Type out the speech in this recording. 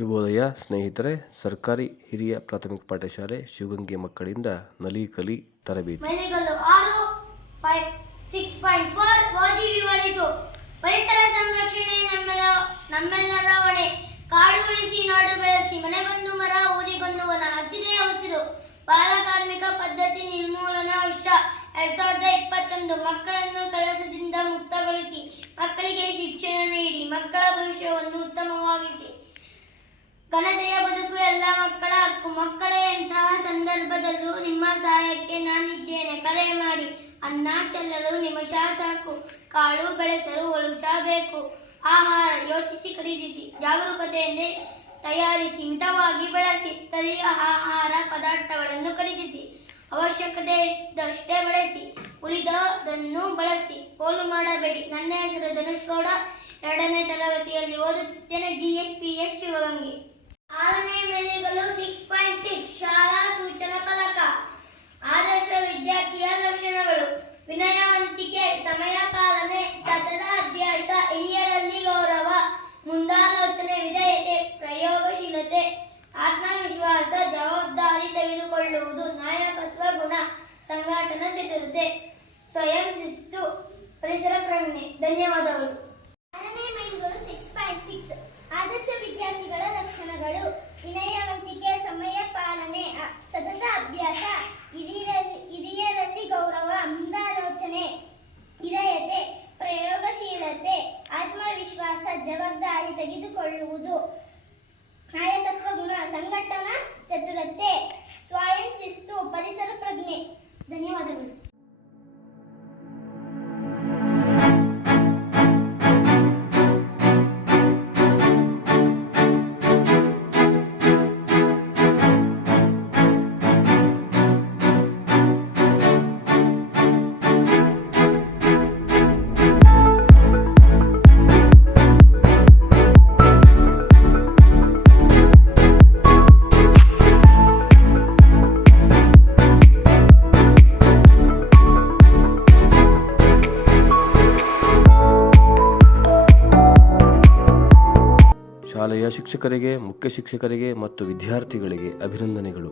ಶುಭೋದಯ ಸ್ನೇಹಿತರೆ. ಸರ್ಕಾರಿ ಹಿರಿಯ ಪ್ರಾಥಮಿಕ ಪಾಠಶಾಲೆ ಶಿವಗಂಗೆ ಮಕ್ಕಳಿಂದ ನಲಿ ಕಲಿ ತರಬೇತಿ. ಮನೆಗಳು 6.4 ಓದಿ ವಿವರಿಸು. ಪರಿಸರ ಸಂರಕ್ಷಣೆ ನಮ್ಮೆಲ್ಲರ ಹೊಣೆ. ಕಾಡು ಉಳಿಸಿ ನಾಡು ಬೆಳೆಸಿ. ಮನೆಗೊಂದು ಮರ ಊರಿಗೊಂದು ವನ. ಹಸಿರೇ ಉಸಿರು. ಬಾಲ ಕಾರ್ಮಿಕ ಪದ್ಧತಿ ನಿರ್ಮೂಲನಾ ವರ್ಷ 2021. ಮಕ್ಕಳನ್ನು ಕೆಲಸದಿಂದ ಮುಕ್ತಗೊಳಿಸಿ. ಮಕ್ಕಳಿಗೆ ಶಿಕ್ಷಣ ನೀಡಿ ಮಕ್ಕಳ ಭವಿಷ್ಯವನ್ನು ಉತ್ತಮವಾಗಿಸಿ. ಘನತೆಯ ಬದುಕು ಎಲ್ಲ ಮಕ್ಕಳ ಹಕ್ಕು. ಮಕ್ಕಳೇ ಎಂತಹ ಸಂದರ್ಭದಲ್ಲೂ ನಿಮ್ಮ ಸಹಾಯಕ್ಕೆ ನಾನಿದ್ದೇನೆ. ಕರೆ ಮಾಡಿ. ಅನ್ನ ಚೆಲ್ಲಲು ನಿಮಿಷ ಸಾಕು. ಕಾಳು ಬೆಳೆಸಲು ಒಳುಚಬೇಕು. ಆಹಾರ ಯೋಚಿಸಿ ಖರೀದಿಸಿ. ಜಾಗರೂಕತೆಯಿಂದ ತಯಾರಿಸಿ. ಮಿತವಾಗಿ ಬಳಸಿ. ಸ್ಥಳೀಯ ಆಹಾರ ಪದಾರ್ಥಗಳನ್ನು ಖರೀದಿಸಿ. ಅವಶ್ಯಕತೆ ಇದ್ದಷ್ಟೇ ಬಳಸಿ. ಉಳಿದದನ್ನು ಬಳಸಿ. ಪೋಲು ಮಾಡಬೇಡಿ. ನನ್ನ ಹೆಸರು ಧನುಷ್ ಗೌಡ. 2ನೇ ತರಗತಿಯಲ್ಲಿ ಓದುತ್ತಿದ್ದೇನೆ. GSPS ಶಿವಗಂಗೆ. 6ನೇ ಮನೆಗಳು 6.6 ಶಾಲಾ ಸೂಚನಾ ಫಲಕ. ಆದರ್ಶ ವಿದ್ಯಾರ್ಥಿಯ ಲಕ್ಷಣಗಳು: ವಿನಯವಂತಿಕೆ, ಸಮಯ ಪಾಲನೆ, ಸತತ ಅಭ್ಯಾಸ, ಹಿರಿಯರಲ್ಲಿ ಗೌರವ, ಮುಂದಾಲೋಚನೆ, ವಿಧೇಯತೆ, ಪ್ರಯೋಗಶೀಲತೆ, ಆತ್ಮವಿಶ್ವಾಸ, ಜವಾಬ್ದಾರಿ ತೆಗೆದುಕೊಳ್ಳುವುದು, ನಾಯಕತ್ವ ಗುಣ, ಸಂಘಟನಾ ಚತುರತೆ, ಸ್ವಯಂ ಶಿಸ್ತು, ಪರಿಸರ ಪ್ರಜ್ಞೆ. ಧನ್ಯವಾದಗಳು. 6ನೇ ಮೈಲಿಗಲ್ಲು 6.6 ಆದರ್ಶ ವಿದ್ಯಾರ್ಥಿಗಳ ಲಕ್ಷಣಗಳು: ವಿನಯವಂತಿಕೆ, ಸಮಯ ಪಾಲನೆ, ಸತತ ಅಭ್ಯಾಸ, ಹಿರಿಯರಲ್ಲಿ ಗೌರವ, ಮುಂದಾಲೋಚನೆ, ವಿಧೇಯತೆ, ಪ್ರಯೋಗಶೀಲತೆ, ಆತ್ಮವಿಶ್ವಾಸ, ಜವಾಬ್ದಾರಿ ತೆಗೆದುಕೊಳ್ಳುವುದು, ನಾಯಕತ್ವ ಗುಣ, ಸಂಘಟನಾ ಚತುರತೆ, ಸ್ವಯಂ ಶಿಸ್ತು, ಪರಿಸರ ಪ್ರಜ್ಞೆ. ಧನ್ಯವಾದಗಳು. ಶಾಲೆಯ ಶಿಕ್ಷಕರಿಗೆ, ಮುಖ್ಯ ಶಿಕ್ಷಕರಿಗೆ ಮತ್ತು ವಿದ್ಯಾರ್ಥಿಗಳಿಗೆ ಅಭಿನಂದನೆಗಳು.